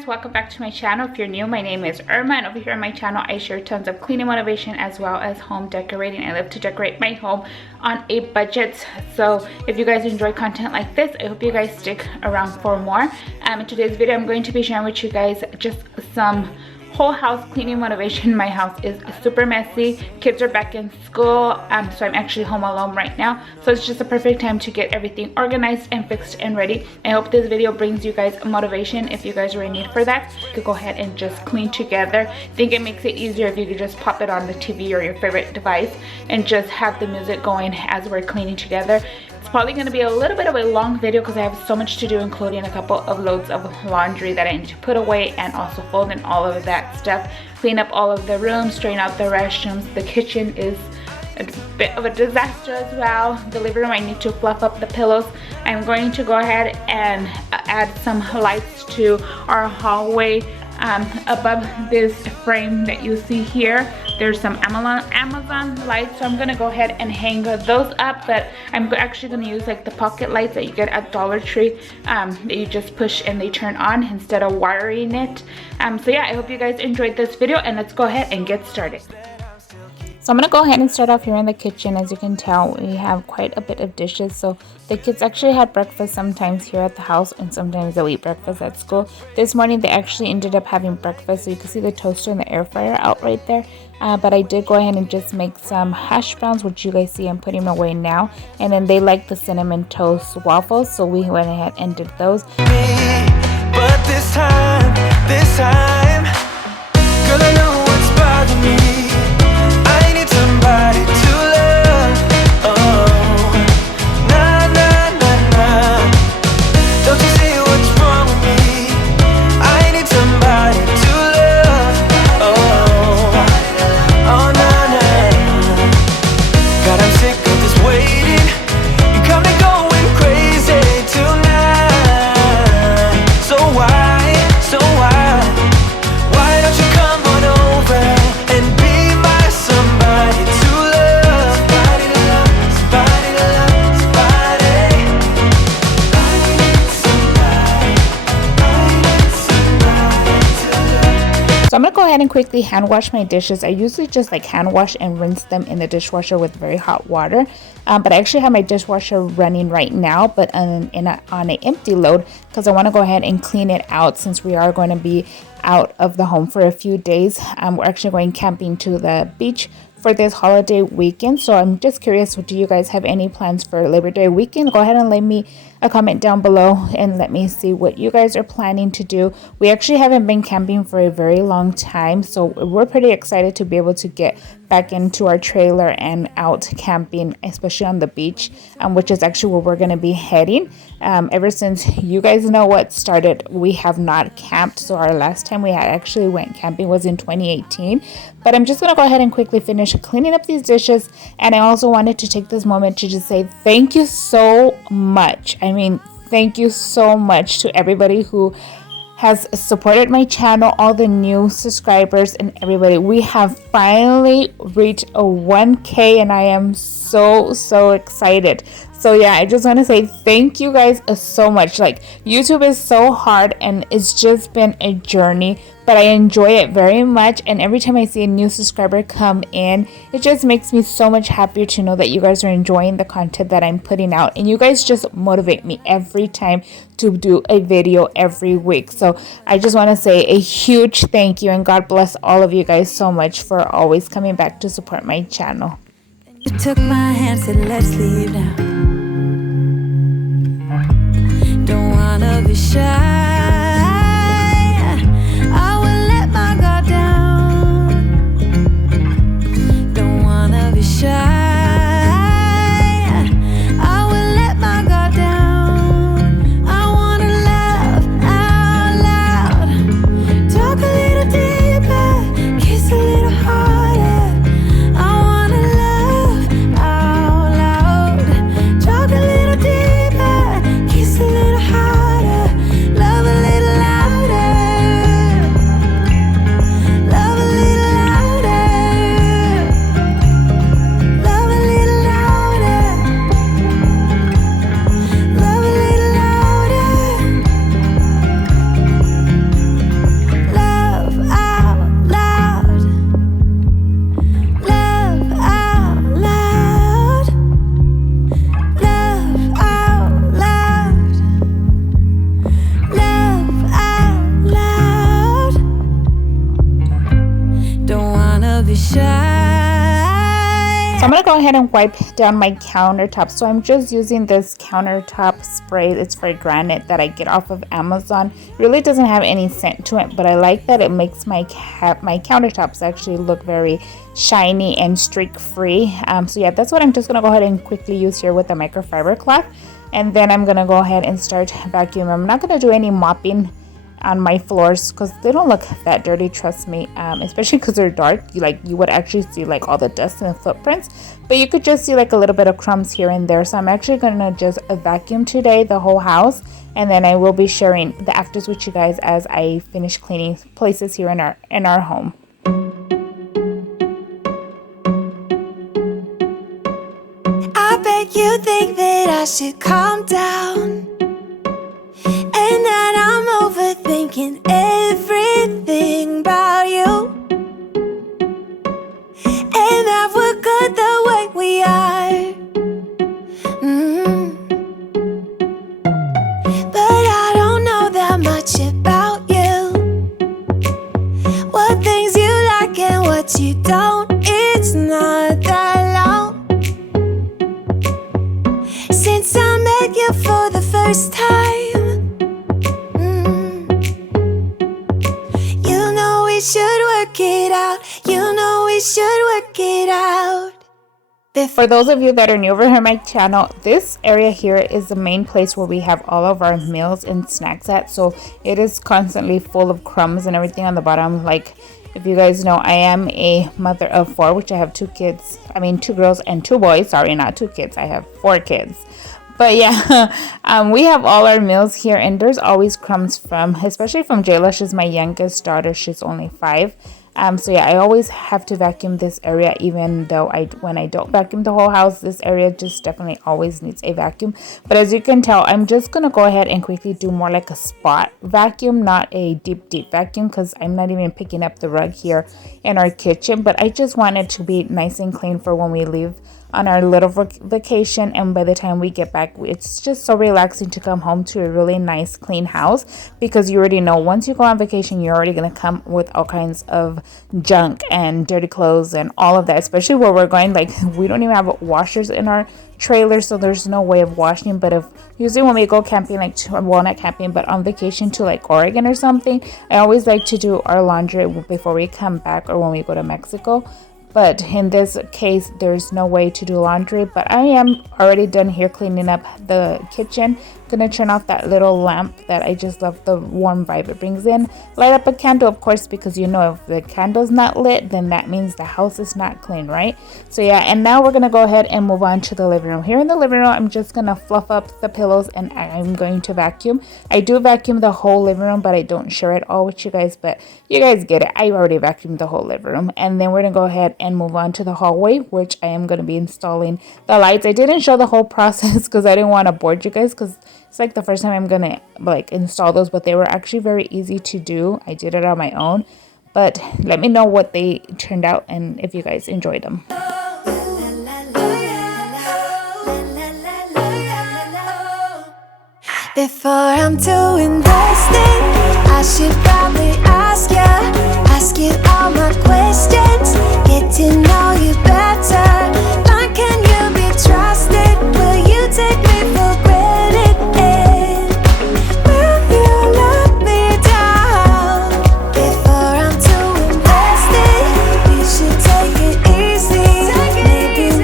friends, welcome back to my channel. If you're new, my name is Irma, and over here on my channel I share tons of cleaning motivation as well as home decorating. I love to decorate my home on a budget, so if you guys enjoy content like this, I hope you guys stick around for more. In today's video I'm going to be sharing with you guys just some whole house cleaning motivation. My house is super messy. Kids are back in school, so I'm actually home alone right now, so it's just a perfect time to get everything organized and fixed and ready. I hope this video brings you guys motivation. If you guys are in need for that, you could go ahead and just clean together. I think it makes it easier if you could just pop it on the TV or your favorite device and just have the music going as we're cleaning together. It's probably going to be a little bit of a long video because I have so much to do, including a couple of loads of laundry that I need to put away and also fold and all of that stuff. Clean up all of the rooms, straighten out the restrooms. The kitchen is a bit of a disaster as well. The living room, I need to fluff up the pillows. I'm going to go ahead and add some lights to our hallway. Above this frame that you see here, there's some Amazon lights, so I'm gonna go ahead and hang those up, but I'm actually gonna use like the pocket lights that you get at Dollar Tree, that you just push and they turn on instead of wiring it. So yeah, I hope you guys enjoyed this video, and let's go ahead and get started. So I'm going to go ahead and start off here in the kitchen. As you can tell, we have quite a bit of dishes. So the kids actually had breakfast sometimes here at the house, and sometimes they'll eat breakfast at school. This morning they actually ended up having breakfast. So you can see the toaster and the air fryer out right there. But I did go ahead and just make some hash browns, which you guys see I'm putting away now. And then they like the cinnamon toast waffles, so we went ahead and did those. But this time, girl, I know what's bothering me. Somebody to love, oh, nah, nah, nah, nah. Don't you see what's wrong with me? I need somebody to love, oh, oh, nah, nah. God, I'm sick of this waiting. You got me going crazy tonight. So why don't you come on over and be my somebody to love, somebody to love, somebody to love, somebody. I need somebody to love. So I'm gonna go ahead and quickly hand wash my dishes. I usually just like hand wash and rinse them in the dishwasher with very hot water, but I actually have my dishwasher running right now, but on an empty load, because I want to go ahead and clean it out since we are going to be out of the home for a few days. We're actually going camping to the beach for this holiday weekend, so I'm just curious, do you guys have any plans for Labor Day weekend? Go ahead and leave me a comment down below and let me see what you guys are planning to do. We actually haven't been camping for a very long time, so we're pretty excited to be able to get back into our trailer and out camping, especially on the beach, which is actually where we're going to be heading. Ever since you guys know what started, we have not camped, so our last time we had actually went camping was in 2018. But I'm just going to go ahead and quickly finish cleaning up these dishes, and I also wanted to take this moment to just say thank you so much. I mean, thank you so much to everybody who has supported my channel, all the new subscribers and everybody. We have finally reached a 1K, and I am so excited. So yeah, I just want to say thank you guys so much. Like, YouTube is so hard and it's just been a journey, but I enjoy it very much, and every time I see a new subscriber come in, it just makes me so much happier to know that you guys are enjoying the content that I'm putting out, and you guys just motivate me every time to do a video every week. So I just want to say a huge thank you, and God bless all of you guys so much for always coming back to support my channel. You took my hand, said let's leave now. Don't wanna be shy. I will let my guard down. Don't wanna be shy. I will let my guard down. I wanna laugh out loud. Talk a little deeper, kiss a little harder. I wanna laugh out loud. Talk a little deeper, kiss a little harder. Love So I'm going to go ahead and wipe down my countertop. So I'm just using this countertop spray. It's for granite that I get off of Amazon. It really doesn't have any scent to it, but I like that it makes my countertops actually look very shiny and streak free. So yeah, that's what I'm just going to go ahead and quickly use here with the microfiber cloth. And then I'm going to go ahead and start vacuuming. I'm not going to do any mopping on my floors because they don't look that dirty, trust me, especially because they're dark. You would actually see like all the dust and the footprints, but you could just see like a little bit of crumbs here and there. So I'm actually gonna just vacuum today the whole house, and then I will be sharing the afters with you guys as I finish cleaning places here in our home. I bet you think that I should calm down, and that I'm overthinking everything about you, and that we're good the way we are. But I don't know that much about you, what things you like and what you don't. It's not that long since I met you for the first time. Should work it out. You know we should work it out. For those of you that are new over here on my channel, this area here is the main place where we have all of our meals and snacks at. So it is constantly full of crumbs and everything on the bottom. Like, if you guys know, I am a mother of 4, which I have 2 kids. I mean 2 girls and 2 boys. Sorry, not 2 kids. I have 4 kids. But yeah, we have all our meals here, and there's always crumbs especially from Jayla. She's my youngest daughter. She's only 5. So yeah, I always have to vacuum this area, even though when I don't vacuum the whole house, this area just definitely always needs a vacuum. But as you can tell, I'm just going to go ahead and quickly do more like a spot vacuum, not a deep vacuum, because I'm not even picking up the rug here in our kitchen. But I just want it to be nice and clean for when we leave on our little vacation, and by the time we get back, it's just so relaxing to come home to a really nice clean house, because you already know once you go on vacation, you're already going to come with all kinds of junk and dirty clothes and all of that, especially where we're going. Like, we don't even have washers in our trailer, so there's no way of washing. But usually when we go camping, not camping, but on vacation to like Oregon or something, I always like to do our laundry before we come back or when we go to Mexico. But in this case, there's no way to do laundry. But I am already done here cleaning up the kitchen. Gonna turn off that little lamp that I just love the warm vibe it brings in. Light up a candle, of course, because you know if the candle's not lit, then that means the house is not clean, right? So yeah, and now we're gonna go ahead and move on to the living room. Here in the living room, I'm just gonna fluff up the pillows and I'm going to vacuum. I do vacuum the whole living room, but I don't share it all with you guys, but you guys get it. I already vacuumed the whole living room. And then we're gonna go ahead and move on to the hallway, which I am gonna be installing the lights. I didn't show the whole process because I didn't want to bore you guys, because it's like the first time I'm gonna like install those, but they were actually very easy to do. I did it on my own, but let me know what they turned out and if you guys enjoyed them. Before I'm too invested, I should probably ask you all my questions, get to know you better. Like, can you be trusted? Will you take me for granted? And will you let me down? Before I'm too invested, you should take it easy. Maybe we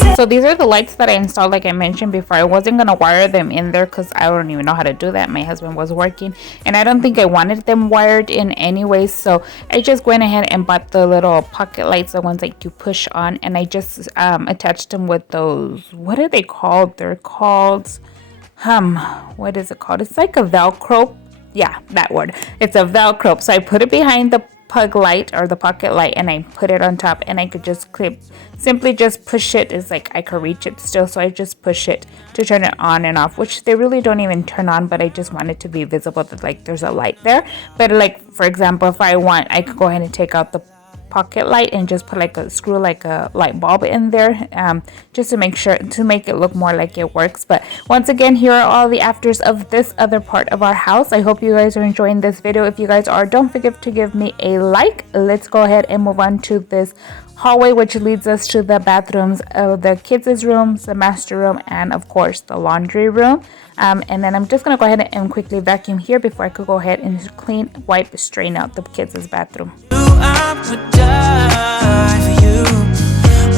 could So these are the lights that I installed, like I mentioned before. I wasn't going to wire them in there because I don't even know how to do that. My husband was working and I don't think I wanted them wired in anyway. So I just went ahead and bought the little pocket lights, the ones that you push on. And I just attached them with those, what are they called? They're called, what is it called? It's like a Velcro. Yeah, that word. It's a Velcro. So I put it behind the pug light or the pocket light and I put it on top, and I could just simply just push it. It's like I could reach it still, so I just push it to turn it on and off, which they really don't even turn on, but I just want it to be visible that like there's a light there. But like, for example, if I want, I could go ahead and take out the pocket light and just put like a screw like a light bulb in there, just to make sure to make it look more like it works. But once again, here are all the afters of this other part of our house. I hope you guys are enjoying this video. If you guys are, don't forget to give me a like. Let's go ahead and move on to this hallway, which leads us to the bathrooms of the kids' rooms, the master room, and of course the laundry room. And then I'm just gonna go ahead and quickly vacuum here before I could go ahead and clean, wipe, straighten out the kids' bathroom. I would die for you.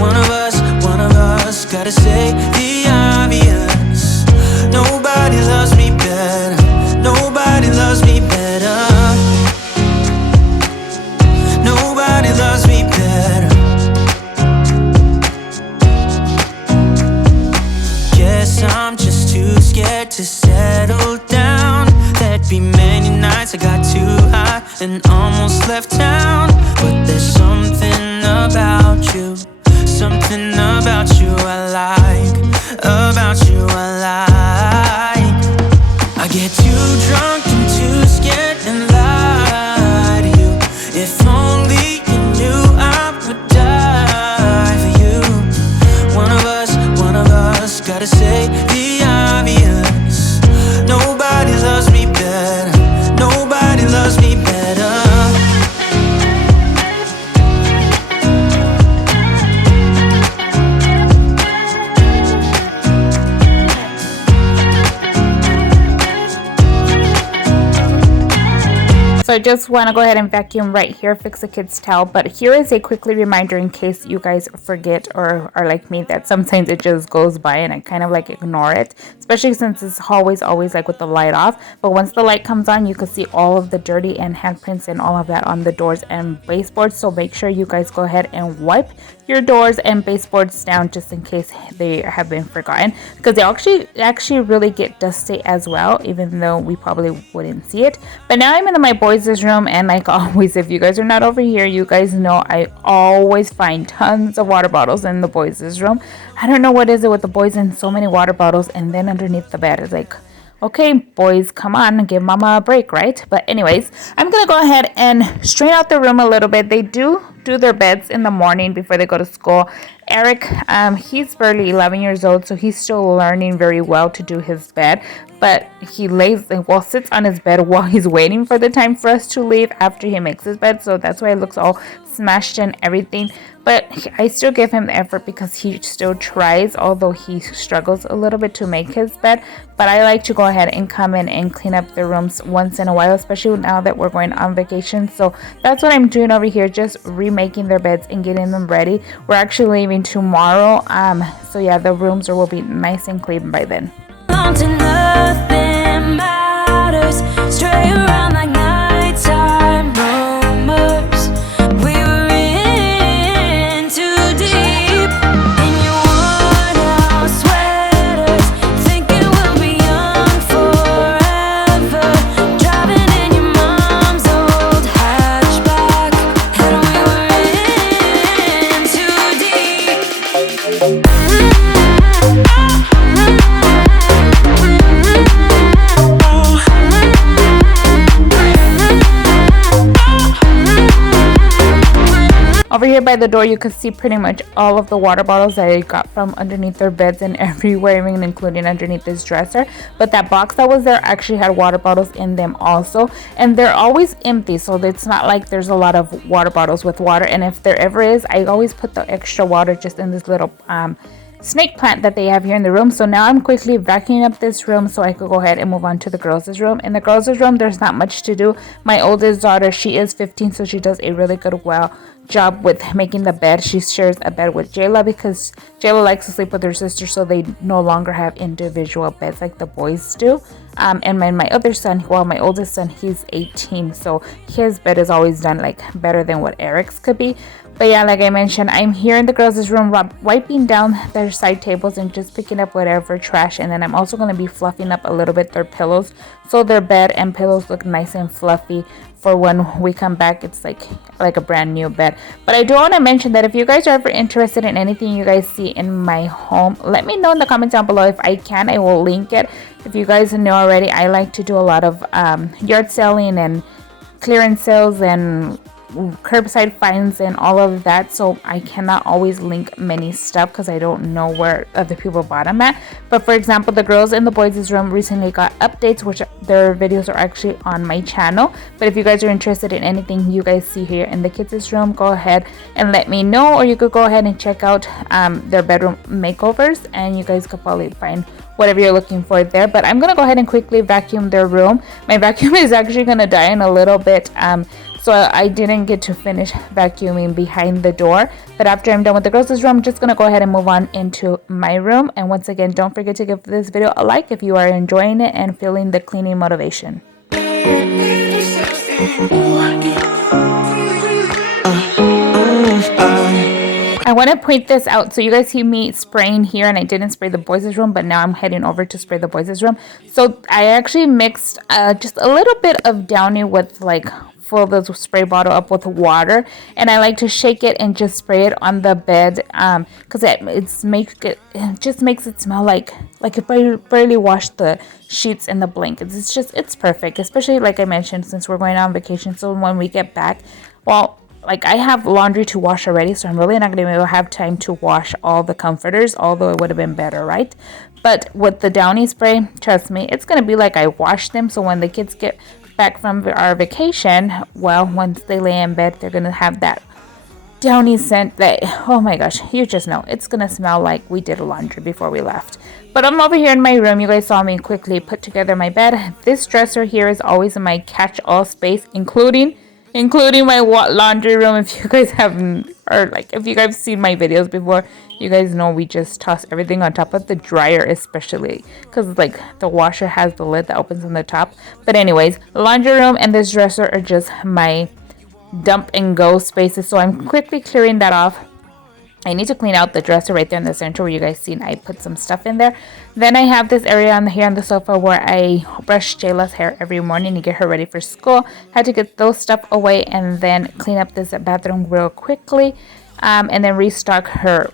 One of us gotta say the obvious. Nobody loves me better. Nobody loves me better. Nobody loves me better. Guess I'm just too scared to settle down. There'd be many nights I got too high and almost left town. But there's something about you, something about you I like, about you I like. I get too drunk and too scared and lie to you. If only you knew I would die for you. One of us gotta say the obvious. Nobody loves me better. Nobody loves me better. So I just want to go ahead and vacuum right here, fix the kids' towel. But here is a quickly reminder in case you guys forget or are like me, that sometimes it just goes by and I kind of like ignore it, especially since it's always like with the light off. But once the light comes on, you can see all of the dirty and handprints and all of that on the doors and baseboards. So make sure you guys go ahead and wipe your doors and baseboards down just in case they have been forgotten, because they actually really get dusty as well, even though we probably wouldn't see it. But now I'm in my boys' room, and like always, if you guys are not over here, you guys know I always find tons of water bottles in the boys' room. I don't know what is it with the boys and so many water bottles, and then underneath the bed it's like, okay, boys, come on, give mama a break, right? But anyways, I'm gonna go ahead and straighten out the room a little bit. They do their beds in the morning before they go to school. Eric, he's barely 11 years old, so he's still learning very well to do his bed. But he sits on his bed while he's waiting for the time for us to leave after he makes his bed. So that's why it looks all smashed and everything. But I still give him the effort because he still tries, although he struggles a little bit to make his bed. But I like to go ahead and come in and clean up the rooms once in a while, especially now that we're going on vacation. So that's what I'm doing over here, just remaking their beds and getting them ready. We're actually leaving tomorrow. So yeah, the rooms will be nice and clean by then. Nothing matters. Stray around like nighttime rumors. We were in too deep in your worn-out sweaters, thinking we'll be young forever. Driving in your mom's old hatchback, and we were in too deep. Over here by the door, you can see pretty much all of the water bottles that I got from underneath their beds and everywhere, even including underneath this dresser. But that box that was there actually had water bottles in them also, and they're always empty, so it's not like there's a lot of water bottles with water. And if there ever is, I always put the extra water just in this little snake plant that they have here in the room. So now I'm quickly vacuuming up this room so I could go ahead and move on to the girls' room. In the girls' room, there's not much to do. My oldest daughter, she is 15, so she does a really good job with making the bed. She shares a bed with Jayla because Jayla likes to sleep with her sister, so they no longer have individual beds like the boys do. And my other son, well, my oldest son, he's 18, so his bed is always done like better than what Eric's could be. But yeah, like I mentioned, I'm here in the girls' room wiping down their side tables and just picking up whatever trash. And then I'm also going to be fluffing up a little bit their pillows, so their bed and pillows look nice and fluffy for when we come back. It's like a brand new bed. But I do want to mention that if you guys are ever interested in anything you guys see in my home, let me know in the comments down below. If I can, I will link it. If you guys know already, I like to do a lot of yard selling and clearance sales and curbside finds and all of that, so I cannot always link many stuff because I don't know where other people bought them at. But for example, the girls in the boys' room recently got updates, which their videos are actually on my channel. But if you guys are interested in anything you guys see here in the kids' room, go ahead and let me know, or you could go ahead and check out their bedroom makeovers, and you guys could probably find whatever you're looking for there. But I'm gonna go ahead and quickly vacuum their room. My vacuum is actually gonna die in a little bit, so I didn't get to finish vacuuming behind the door. But after I'm done with the girls' room, I'm just gonna go ahead and move on into my room. And once again, don't forget to give this video a like if you are enjoying it and feeling the cleaning motivation. I want to point this out. So you guys see me spraying here, and I didn't spray the boys' room, but now I'm heading over to spray the boys' room. So I actually mixed just a little bit of Downy with, like, fill the spray bottle up with water, and I like to shake it and just spray it on the bed, because it just makes it smell like if I barely washed the sheets and the blankets. It's perfect, especially like I mentioned, since we're going on vacation. So when we get back, well, like, I have laundry to wash already, so I'm really not going to have time to wash all the comforters, although it would have been better, right? But with the Downy spray, trust me, it's going to be like I washed them. So when the kids get back from our vacation, well, once they lay in bed, they're going to have that Downy scent that, oh my gosh, you just know, it's going to smell like we did laundry before we left. But I'm over here in my room. You guys saw me quickly put together my bed. This dresser here is always in my catch-all space, including my laundry room. If you guys haven't, or like if you guys seen my videos before, you guys know we just toss everything on top of the dryer, especially because like the washer has the lid that opens on the top. But anyways, the laundry room and this dresser are just my dump and go spaces, so I'm quickly clearing that off. I need to clean out the dresser right there in the center where you guys seen I put some stuff in there. Then I have this area here on the sofa where I brush Jayla's hair every morning to get her ready for school. Had to get those stuff away and then clean up this bathroom real quickly. And then restock her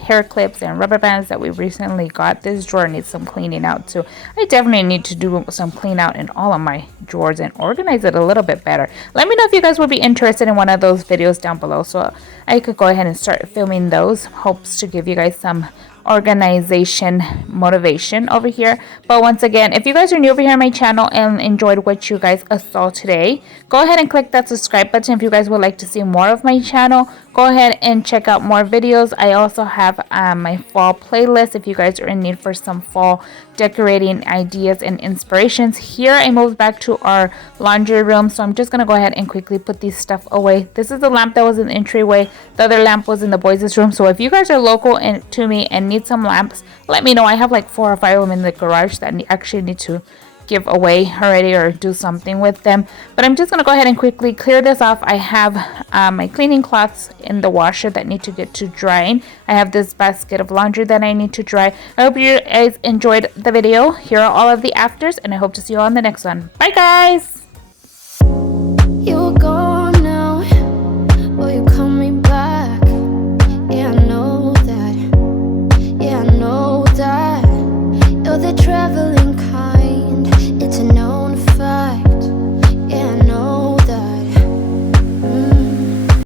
hair clips and rubber bands that we recently got. This drawer needs some cleaning out too. I definitely need to do some clean out in all of my drawers and organize it a little bit better. Let me know if you guys would be interested in one of those videos down below, so I could go ahead and start filming those. Hopes to give you guys some organization motivation over here. But once again, if you guys are new over here on my channel and enjoyed what you guys saw today, go ahead and click that subscribe button. If you guys would like to see more of my channel, go ahead and check out more videos. I also have my fall playlist if you guys are in need for some fall decorating ideas and inspirations. Here I moved back to our laundry room, so I'm just gonna go ahead and quickly put these stuff away. This is the lamp that was in the entryway. The other lamp was in the boys' room. So if you guys are local and to me and need some lamps, let me know. I have like 4 or 5 of them in the garage that actually need to give away already or do something with them. But I'm just gonna go ahead and quickly clear this off. I have my cleaning cloths in the washer that need to get to drying. I have this basket of laundry that I need to dry. I hope you guys enjoyed the video. Here are all of the afters, and I hope to see you all in the next one. Bye guys.